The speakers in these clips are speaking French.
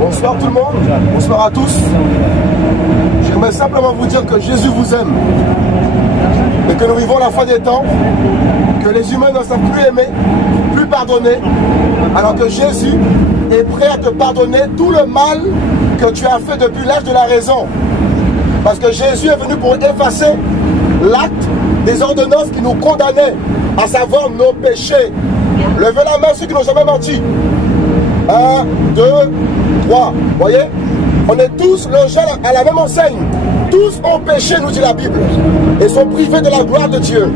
Bonsoir tout le monde, bonsoir à tous. J'aimerais simplement vous dire que Jésus vous aime et que nous vivons la fin des temps, que les humains ne savent plus aimer, plus pardonner, alors que Jésus est prêt à te pardonner tout le mal que tu as fait depuis l'âge de la raison. Parce que Jésus est venu pour effacer l'acte des ordonnances qui nous condamnaient, à savoir nos péchés. Levez la main ceux qui n'ont jamais menti. 1, 2, 3. Voyez? On est tous logés à la même enseigne. Tous ont péché, nous dit la Bible, et sont privés de la gloire de Dieu.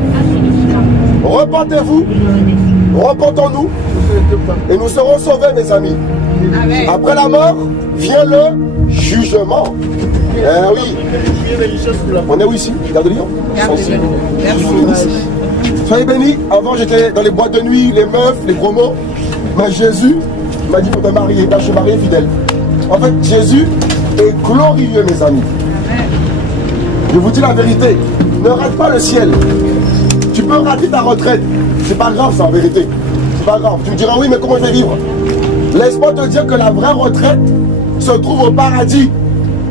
Repentez-vous, repentons-nous, et nous serons sauvés, mes amis. Amen. Après la mort, vient le jugement. Oui. On est où ici? Gare de Lyon. Soyez bénis. Avant, j'étais dans les boîtes de nuit, les meufs, les gros mots. Mais Jésus m'a dit pour te marier. Là, je suis marié fidèle. En fait, Jésus est glorieux, mes amis. Je vous dis la vérité. Ne rate pas le ciel. Tu peux rater ta retraite. C'est pas grave, ça, en vérité. C'est pas grave. Tu me diras, oui, mais comment je vais vivre? Laisse-moi te dire que la vraie retraite se trouve au paradis.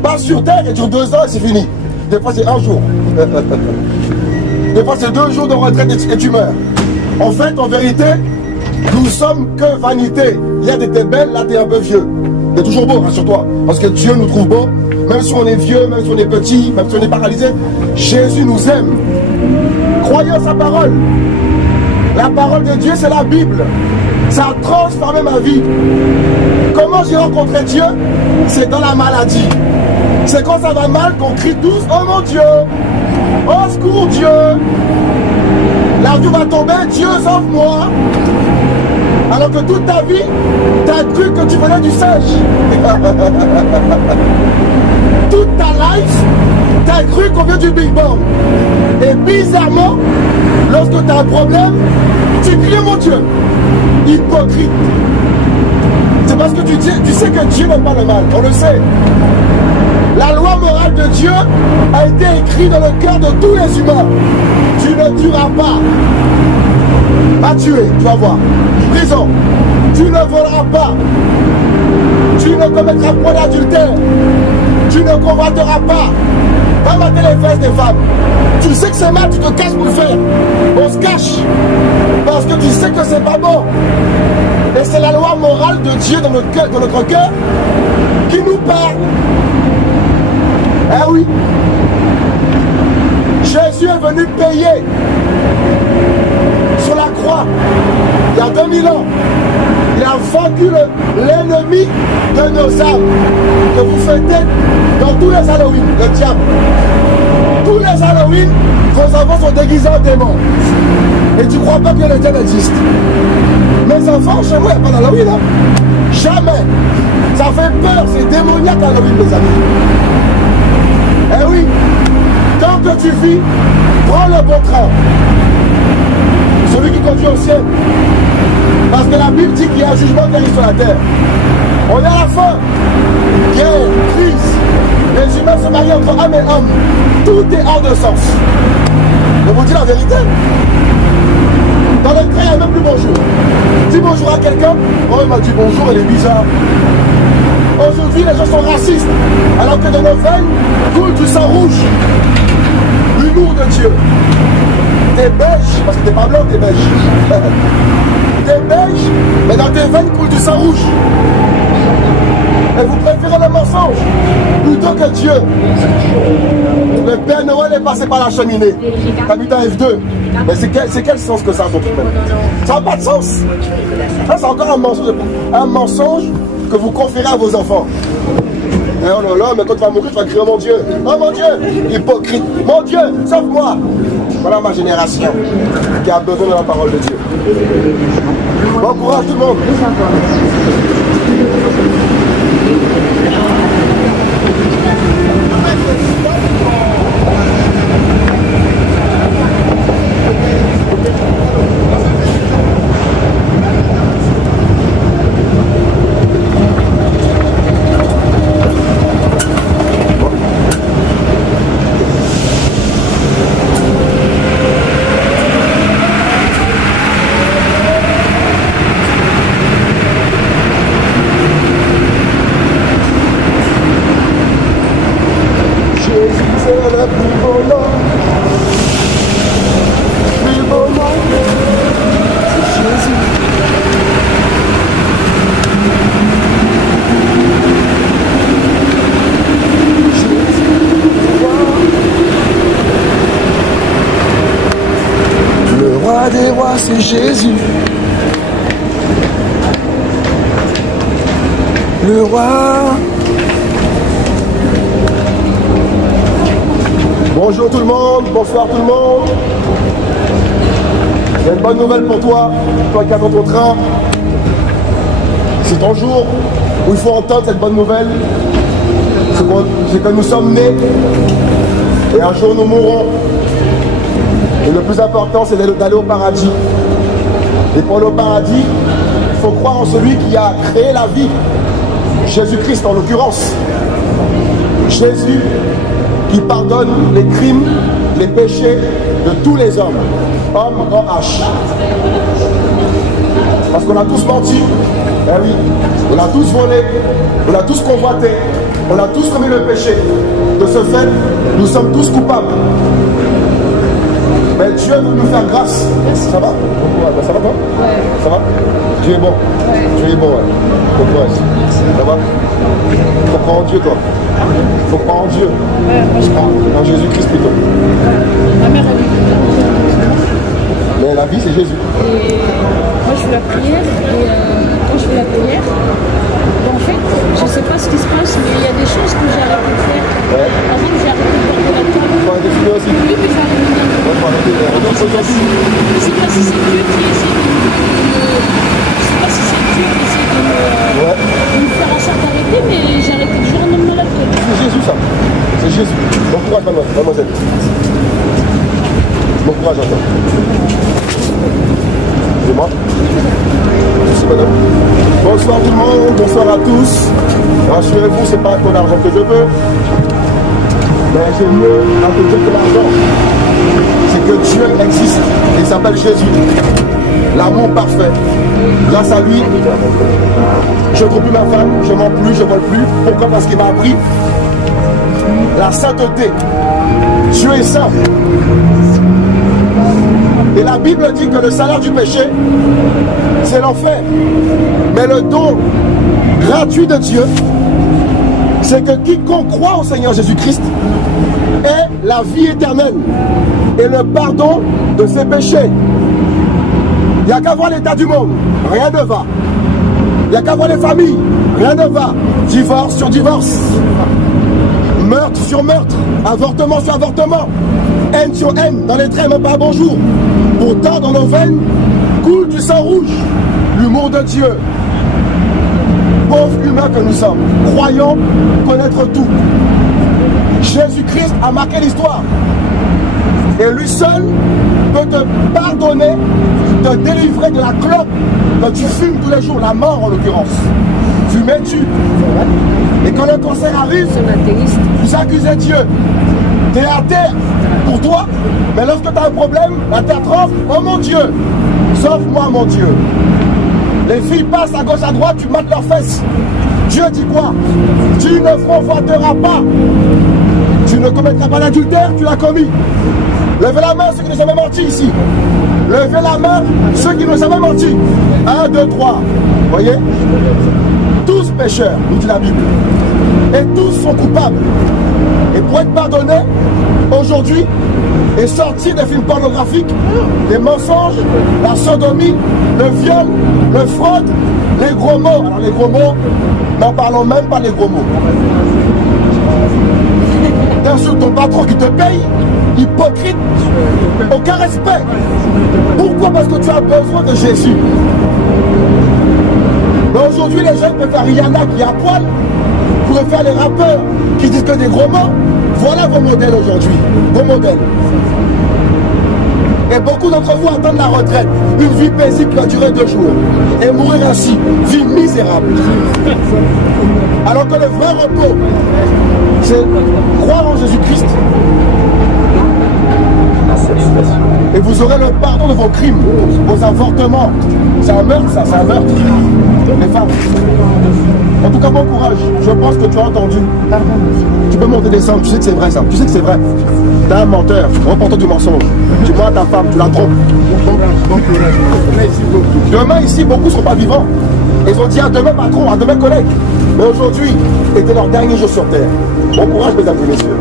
Pas sur terre et dure 2 ans et c'est fini. Des fois, c'est 1 jour. Des fois, c'est 2 jours de retraite et tu meurs. En fait, en vérité, nous sommes que vanité. Il y a des t'es belles, là, t'es un peu vieux. T'es toujours beau, rassure-toi. Parce que Dieu nous trouve beaux. Même si on est vieux, même si on est petit, même si on est paralysé, Jésus nous aime. Croyez en sa parole. La parole de Dieu, c'est la Bible. Ça a transformé ma vie. Comment j'ai rencontré Dieu? C'est dans la maladie. C'est quand ça va mal qu'on crie tous, oh mon Dieu, au secours Dieu. L'avion va tomber, Dieu sauve-moi. Alors que toute ta vie, tu as cru que tu venais du singe. Toute ta life, tu as cru qu'on vient du Big Bang. Et bizarrement, lorsque tu as un problème, tu cries mon Dieu. Hypocrite. C'est parce que tu sais que Dieu n'aime pas le mal, on le sait. La loi morale de Dieu a été écrite dans le cœur de tous les humains. Tu ne tueras pas. Pas tuer, tu vas voir. Prison. Tu ne voleras pas. Tu ne commettras point d'adultère. Tu ne convoiteras pas. Va mater les fesses des femmes. Tu sais que c'est mal, tu te caches pour le faire. On se cache. Parce que tu sais que c'est pas bon. Et c'est la loi morale de Dieu dans notre cœur qui nous parle. Eh oui. Jésus est venu payer sur la croix il y a 2000 ans. Il a vaincu l'ennemi de nos âmes que vous fêtez dans tous les Halloween, le diable. Tous les Halloween, vos enfants sont déguisés en démons. Et tu crois pas que le diable existe. Mes enfants, chez moi, il n'y a pas d'Halloween. Hein? Jamais. Ça fait peur, c'est démoniaque Halloween, mes amis. Eh oui, tant que tu vis, prends le bon train. Celui qui conduit au ciel. Parce que la Bible dit qu'il y a un jugement qui arrive sur la terre. On est à la fin. Guerre, crise. Les humains se marient entre homme et homme. Tout est hors de sens. Je vous dis la vérité. Dans le train, il n'y a même plus bonjour. Dis bonjour à quelqu'un. Oh, il m'a dit bonjour, elle est bizarre. Aujourd'hui, les gens sont racistes. Alors que dans nos veines, coule du sang rouge. L'humour de Dieu. T'es beige, parce que t'es pas blanc, t'es beige. T'es beige, mais dans tes veines coule du sang rouge. Et vous préférez le mensonge plutôt que Dieu. Le Père Noël est passé par la cheminée. T'habites un F2. Mais c'est quel sens que ça a ton problème? Ça n'a pas de sens. Ça, c'est encore un mensonge. Un mensonge que vous conférez à vos enfants. Et oh là là, mais quand tu vas mourir, tu vas crier oh mon Dieu. Oh mon Dieu, hypocrite. Mon Dieu, sauve-moi. Voilà ma génération qui a besoin de la parole de Dieu. Bon courage tout le monde. c'est Jésus. Le roi. Bonjour tout le monde, bonsoir tout le monde. J'ai une bonne nouvelle pour toi, toi qui attends ton train. C'est ton jour où il faut entendre cette bonne nouvelle. C'est que nous sommes nés et un jour nous mourrons. Et le plus important, c'est d'aller au paradis. Et pour aller au paradis, il faut croire en celui qui a créé la vie. Jésus-Christ en l'occurrence. Jésus qui pardonne les crimes, les péchés de tous les hommes. Hommes grand H. Parce qu'on a tous menti. Eh oui, on a tous volé, on a tous convoité, on a tous commis le péché. De ce fait, nous sommes tous coupables. Mais Dieu veut nous faire grâce. Ça va? Ça va toi? Ouais. Ça va? Dieu est bon. Ouais. Dieu est bon, ouais. Bon courage. Ça va? Il faut croire en Dieu, toi. Il faut croire en Dieu. Ouais, moi je crois. En Jésus-Christ plutôt. Ouais. Ma mère a dit. Mais la vie, c'est Jésus. Et moi, je fais la prière. Et quand je fais la prière, en fait, je ne sais pas ce qui se passe, mais il y a des choses que j'ai arrêté de faire. Ouais. Par exemple, j'ai arrêté de porter la table. Il faut arrêter de fumer aussi. Oui, mais j'ai arrêté de fumer. Ouais, il faut arrêter de fumer. Je ne sais pas si c'est Dieu qui essaie de me... Je sais pas si c'est Dieu qui essaie de me faire en sorte d'arrêter, mais j'ai arrêté du jour au lendemain. C'est Jésus, ça. C'est Jésus. Bon courage, mademoiselle. Bon courage à toi. C'est moi. Merci madame. Bonsoir tout le monde, bonsoir à tous. Rassurez-vous, c'est pas ton argent que je veux. Mais j'ai mieux à te dire que l'argent. C'est que Dieu existe. Il s'appelle Jésus. L'amour parfait. Grâce à lui, je ne trouve plus ma femme, je ne mens plus, je ne vole plus. Pourquoi? Parce qu'il m'a appris la sainteté. Dieu est saint. Et la Bible dit que le salaire du péché, c'est l'enfer. Mais le don gratuit de Dieu, c'est que quiconque croit au Seigneur Jésus-Christ ait la vie éternelle et le pardon de ses péchés. Il n'y a qu'à voir l'état du monde, rien ne va. Il n'y a qu'à voir les familles, rien ne va. Divorce sur divorce, meurtre sur meurtre, avortement sur avortement, haine sur haine, dans les trains même pas bonjour. Pourtant dans nos veines coule du sang rouge, l'humour de Dieu. Pauvres humains que nous sommes, croyons connaître tout. Jésus-Christ a marqué l'histoire. Et lui seul peut te pardonner, te délivrer de la clope que tu fumes tous les jours, la mort en l'occurrence. Fumer tue. Et quand le cancer arrive, vous accusez Dieu. Tu es à terre pour toi, mais lorsque tu as un problème, la terre tremble. Oh mon Dieu, sauve-moi mon Dieu. Les filles passent à gauche à droite, tu mates leurs fesses. Dieu dit quoi? Tu ne convoiteras pas. Tu ne commettras pas d'adultère, tu l'as commis. Levez la main ceux qui nous ont jamais menti ici. Levez la main ceux qui nous ont jamais menti. 1, 2, 3. Voyez? Tous pécheurs, nous dit la Bible. Et tous sont coupables. Et pour être pardonné, aujourd'hui, est sorti des films pornographiques, des mensonges, la sodomie, le viol, le fraude, les gros mots. Alors les gros mots, n'en parlons même pas les gros mots. T'insultes ton patron qui te paye, hypocrite, aucun respect. Pourquoi? Parce que tu as besoin de Jésus. Mais aujourd'hui, les jeunes préfèrent Rihanna qui est à poil, pour faire les rappeurs qui disent que des gros mots. Voilà vos modèles aujourd'hui, vos modèles. Et beaucoup d'entre vous attendent la retraite, une vie paisible qui va durer 2 jours, et mourir ainsi, vie misérable. Alors que le vrai repos, c'est croire en Jésus-Christ. Et vous aurez le pardon de vos crimes, vos avortements. C'est un meurtre, ça, c'est un meurtre. Les femmes. En tout cas, bon courage. Je pense que tu as entendu. Tu peux monter des sommes, tu sais que c'est vrai ça. Tu sais que c'est vrai. T'es un menteur, reporter du mensonge. Tu mens à ta femme, tu la trompes. Demain ici, beaucoup ne seront pas vivants. Ils ont dit à demain patron, à demain collègue. Mais aujourd'hui, était leur dernier jour sur terre. Bon courage, mesdames et messieurs.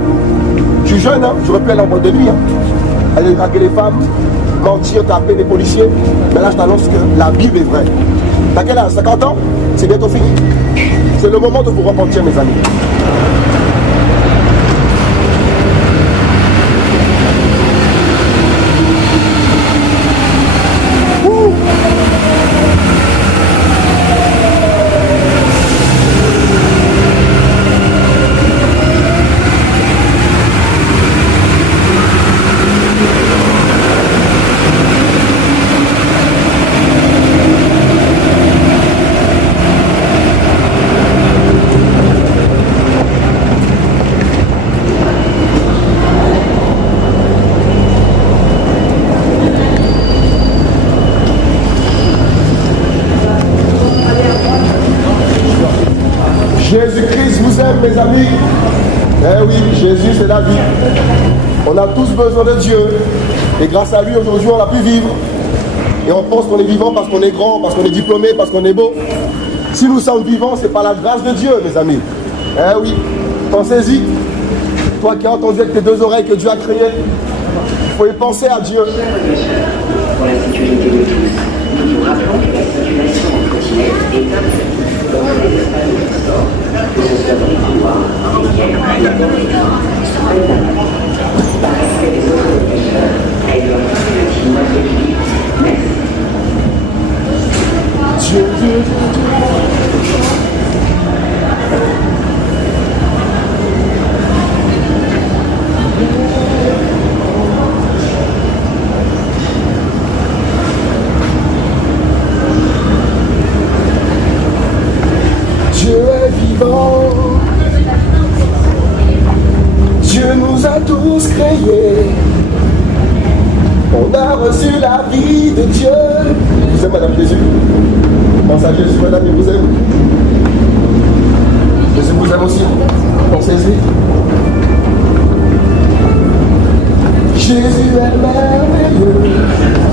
Je suis jeune, hein. J'aurais pu aller en boîte de nuit. Hein. Aller draguer les femmes, mentir, taper les policiers. Mais là, je t'annonce que la Bible est vraie. T'as quel âge? 50 ans? C'est bientôt fini. C'est le moment de vous repentir, mes amis. Jésus-Christ vous aime, mes amis. Eh oui, Jésus, c'est la vie. On a tous besoin de Dieu. Et grâce à lui, aujourd'hui, on a pu vivre. Et on pense qu'on est vivant parce qu'on est grand, parce qu'on est diplômé, parce qu'on est beau. Si nous sommes vivants, c'est par la grâce de Dieu, mes amis. Eh oui, pensez-y. Toi qui as entendu avec tes deux oreilles que Dieu a créé, il faut y penser à Dieu. Pour la sécurité de tous, nous vous rappelons que la circulation en trottinette est interdite dans les espaces de sport, que ce soit dans les couloirs, les quais ou dans les trains, par respect des autres voyageurs et de leur sécurité de notre République. Merci. Dieu, Dieu, Dieu. Dieu est vivant, Dieu nous a tous créés, on a reçu la vie de Dieu. Vous aimez Madame Jésus? Pense à Jésus, Madame, il vous aime. Jésus vous aime aussi. Pensez-y. Jésus est merveilleux.